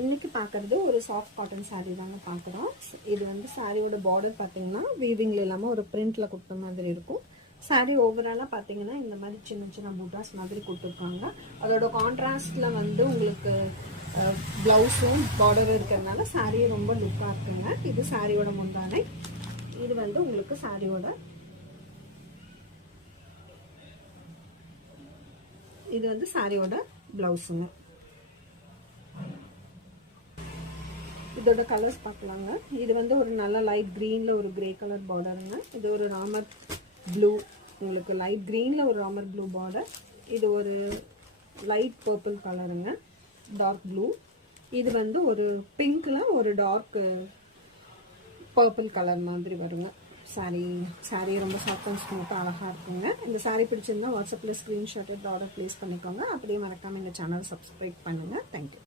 இன்னைக்கு பார்க்குறது ஒரு சாஃப்ட் காட்டன் சாரீ தாங்க பார்க்குறோம். இது வந்து சாரியோட பார்டர் பார்த்தீங்கன்னா வீவிங்கில் இல்லாமல் ஒரு பிரிண்டில் கொடுத்த மாதிரி இருக்கும். சாரீ ஓவராலாக பார்த்தீங்கன்னா இந்த மாதிரி சின்ன சின்ன பூட்டாஸ் மாதிரி கொடுத்துருக்காங்க. அதோட கான்ட்ராஸ்டில் வந்து உங்களுக்கு ப்ளவுஸும் பார்டரும் இருக்கிறதுனால சாரீ ரொம்ப லுக்காக இருக்குங்க. இது சாரியோட முந்தானை. இது வந்து உங்களுக்கு சாரியோட இது வந்து சாரியோட ப்ளவுஸுங்க. இதோட கலர்ஸ் பார்க்கலாங்க. இது வந்து ஒரு நல்ல லைட் க்ரீனில் ஒரு கிரே கலர் பார்டருங்க. இது ஒரு ராமர் ப்ளூ, உங்களுக்கு லைட் க்ரீனில் ஒரு ராமர் ப்ளூ பார்டர். இது ஒரு லைட் பர்பிள் கலருங்க, டார்க் ப்ளூ. இது வந்து ஒரு பிங்க்கில் ஒரு டார்க் பர்பிள் கலர் மாதிரி வருங்க. சாரீ ரொம்ப சாஃப்ட் அண்ட் ஸ்மூத்தாக அழகாக இருக்குங்க. இந்த சாரீ பிடிச்சிருந்தா வாட்ஸ்அப்பில் ஸ்க்ரீன்ஷாட் எடுத்து ஆர்டர் ப்ளேஸ் பண்ணிக்கோங்க. அப்படியே மறக்காமல் இந்த சேனல் சப்ஸ்கிரைப் பண்ணுங்கள். தேங்க்யூ.